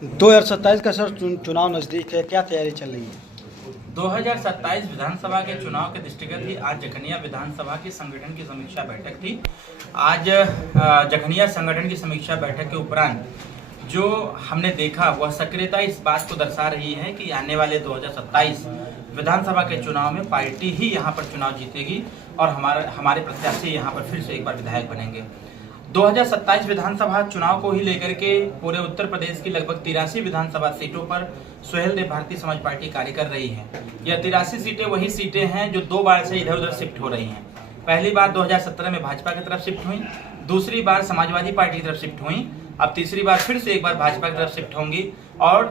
2027 का सर चुनाव नज़दीक है, क्या तैयारी चल रही है? 2027 विधानसभा के चुनाव के दृष्टिगत ही आज जखनिया विधानसभा की संगठन की समीक्षा बैठक थी। आज जखनिया संगठन की समीक्षा बैठक के उपरांत जो हमने देखा वह सक्रियता इस बात को दर्शा रही है कि आने वाले 2027 विधानसभा के चुनाव में पार्टी ही यहां पर चुनाव जीतेगी और हमारे प्रत्याशी यहां पर फिर से एक बार विधायक बनेंगे। 2027 विधानसभा चुनाव को ही लेकर के पूरे उत्तर प्रदेश की लगभग 83 विधानसभा सीटों पर सुहेल देव भारतीय समाज पार्टी कार्य कर रही है। यह 83 सीटें वही सीटें हैं जो 2 बार से इधर उधर शिफ्ट हो रही हैं। पहली बार 2017 में भाजपा की तरफ शिफ्ट हुई, दूसरी बार समाजवादी पार्टी की तरफ शिफ्ट हुई, अब तीसरी बार फिर से एक बार भाजपा की तरफ शिफ्ट होंगी। और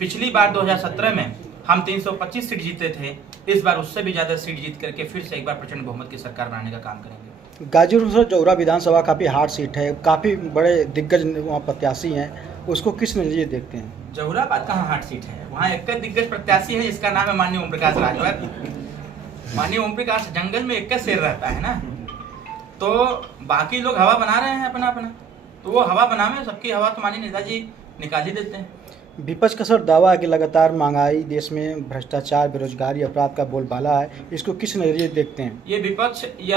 पिछली बार 2017 में हम 325 सीट जीते थे, इस बार उससे भी ज्यादा सीट जीत करके फिर से एक बार प्रचंड बहुमत की सरकार बनाने का काम करेंगे। गाजीपुर जौरा विधानसभा काफ़ी हार्ड सीट है, काफ़ी बड़े दिग्गज वहाँ प्रत्याशी हैं, उसको किस नजरिए देखते हैं? जौरा बात कहाँ हार्ड सीट है, वहाँ एक दिग्गज प्रत्याशी है जिसका नाम है माननीय ओम प्रकाश राजभर। माननीय ओम प्रकाश, जंगल में एक शेर रहता है ना, तो बाकी लोग हवा बना रहे हैं अपना अपना, तो वो हवा बनावे, सबकी हवा तो माननीय नेताजी निकाल ही देते हैं। विपक्ष का सर दावा है कि लगातार महंगाई, देश में भ्रष्टाचार, बेरोजगारी, अपराध का बोलबाला है, इसको किस नजरिए देखते हैं? यह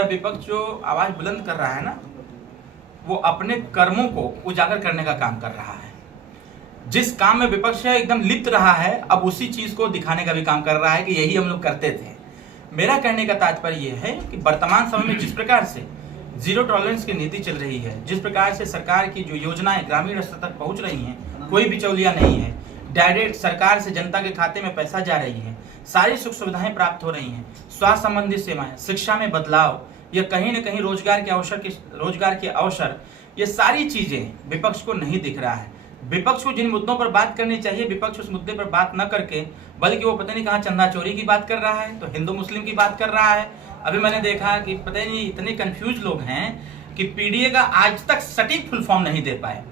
विपक्ष जो आवाज बुलंद कर रहा है ना, वो अपने कर्मों को उजागर करने का काम कर रहा है। जिस काम में विपक्ष एकदम लिप्त रहा है, अब उसी चीज को दिखाने का भी काम कर रहा है कि यही हम लोग करते थे। मेरा कहने का तात्पर्य यह है कि वर्तमान समय में जिस प्रकार से जीरो टॉलरेंस की नीति चल रही है, जिस प्रकार से सरकार की जो योजनाएं ग्रामीण स्तर तक पहुंच रही हैं, कोई बिचौलिया नहीं है, डायरेक्ट सरकार से जनता के खाते में पैसा जा रही है, सारी सुख सुविधाएं प्राप्त हो रही हैं, स्वास्थ्य संबंधी सेवाएं, शिक्षा में बदलाव, या कहीं न कहीं रोजगार के अवसर, ये सारी चीजें विपक्ष को नहीं दिख रहा है। विपक्ष को जिन मुद्दों पर बात करनी चाहिए, विपक्ष उस मुद्दे पर बात न करके बल्कि वो पता नहीं कहाँ चंदा चोरी की बात कर रहा है, तो हिंदू मुस्लिम की बात कर रहा है। अभी मैंने देखा कि पता नहीं इतने कंफ्यूज लोग हैं कि पीडीए का आज तक सटीक फुल फॉर्म नहीं दे पाए।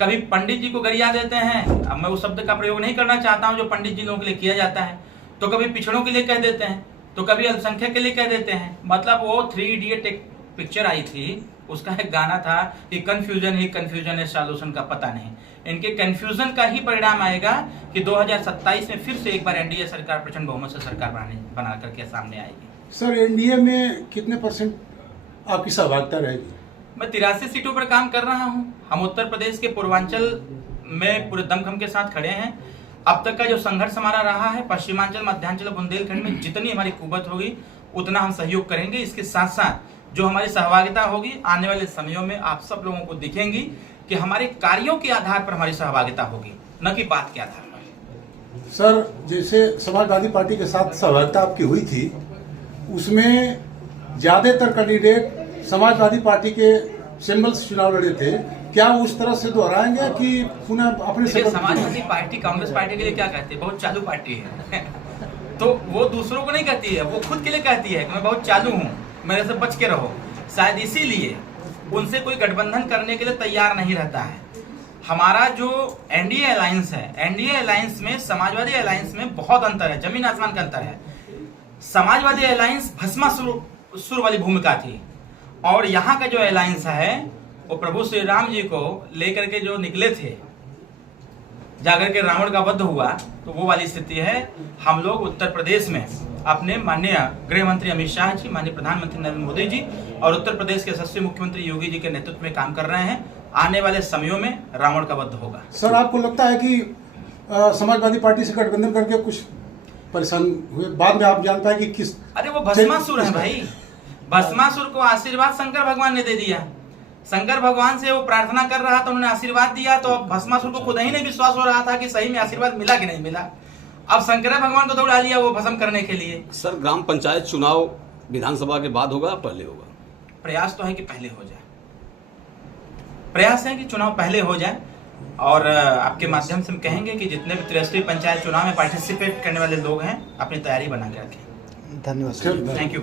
कभी पंडित जी को गरिया देते हैं, अब मैं उस शब्द का प्रयोग नहीं करना चाहता हूं जो पंडित जी लोगों के लिए किया जाता है, तो कभी पिछड़ों के लिए कह देते हैं, तो कभी अल्पसंख्यक के लिए कह देते हैं। मतलब वो 3 इडियट एक पिक्चर आई थी, उसका एक गाना था कि कंफ्यूजन ही कंफ्यूजन है, सॉल्यूशन का पता नहीं। इनके कंफ्यूजन का ही परिणाम आएगा कि 2027 में फिर से एक बार एनडीए सरकार प्रचंड बहुमत से सरकार बना करके सामने आएगी। सर, एनडीए में कितने % आपकी सहभागिता रहेगी? मैं 83 सीटों पर काम कर रहा हूं। हम उत्तर प्रदेश के पूर्वांचल में पूरे दमखम के साथ खड़े हैं। अब तक का जो संघर्ष हमारा रहा है, पश्चिमांचल, मध्यांचल, बुंदेलखंड में जितनी हमारी कुवत होगी उतना हम सहयोग करेंगे। इसके साथ साथ जो हमारी सहभागिता होगी आने वाले समयों में आप सब लोगों को दिखेंगी कि हमारे कार्यों के आधार पर हमारी सहभागिता होगी, न कि बात के आधार पर। सर, जैसे समाजवादी पार्टी के साथ सहभागिता आपकी हुई थी, उसमें ज्यादातर कैंडिडेट समाजवादी पार्टी के सिंबल से चुनाव लड़े थे, क्या उस तरह से दोहराएंगे कि पुनः अपने समाजवादी पार्टी कांग्रेस पार्टी के लिए क्या कहती है, बहुत चालू पार्टी है तो वो दूसरों को नहीं कहती है, वो खुद के लिए कहती है कि मैं बहुत चालू हूँ, मेरे से बच के रहो। शायद इसीलिए उनसे कोई गठबंधन करने के लिए तैयार नहीं रहता है। हमारा जो एनडीए अलायंस है, एनडीए अलायंस में समाजवादी अलायंस में बहुत अंतर है, जमीन आसमान का अंतर है। समाजवादी अलायंस भस्मासुर वाली भूमिका थी, और यहाँ का जो अलायंस है वो प्रभु श्री राम जी को लेकर के जो निकले थे, जाकर के रावण का वध हुआ, तो वो वाली स्थिति है। हम लोग उत्तर प्रदेश में अपने माननीय गृह मंत्री अमित शाह जी, माननीय प्रधानमंत्री नरेंद्र मोदी जी और उत्तर प्रदेश के यशस्वी मुख्यमंत्री योगी जी के नेतृत्व में काम कर रहे हैं। आने वाले समयों में रावण का वध होगा। सर, आपको लगता है कि समाजवादी पार्टी से गठबंधन करके कुछ परेशान हुए, बाद में आप जानता है कि किस? अरे वो भस्मासुर है भाई, भस्मासुर को आशीर्वाद शंकर भगवान ने दे दिया। शंकर भगवान से वो प्रार्थना कर रहा था, उन्होंने आशीर्वाद दिया, तो अब भस्मासुर को खुद ही नहीं विश्वास हो रहा था कि सही में आशीर्वाद मिला कि नहीं मिला। अब शंकर भगवान को दौड़ा लिया वो भस्म करने के लिए। सर, ग्राम पंचायत चुनाव विधानसभा के बाद होगा, पहले होगा? प्रयास तो है कि पहले हो जाए, प्रयास है कि चुनाव पहले हो जाए, और आपके माध्यम से हम कहेंगे कि जितने भी त्रिस्तरीय पंचायत चुनाव में पार्टिसिपेट करने वाले लोग हैं अपनी तैयारी बना के रखें। धन्यवाद। Thank you.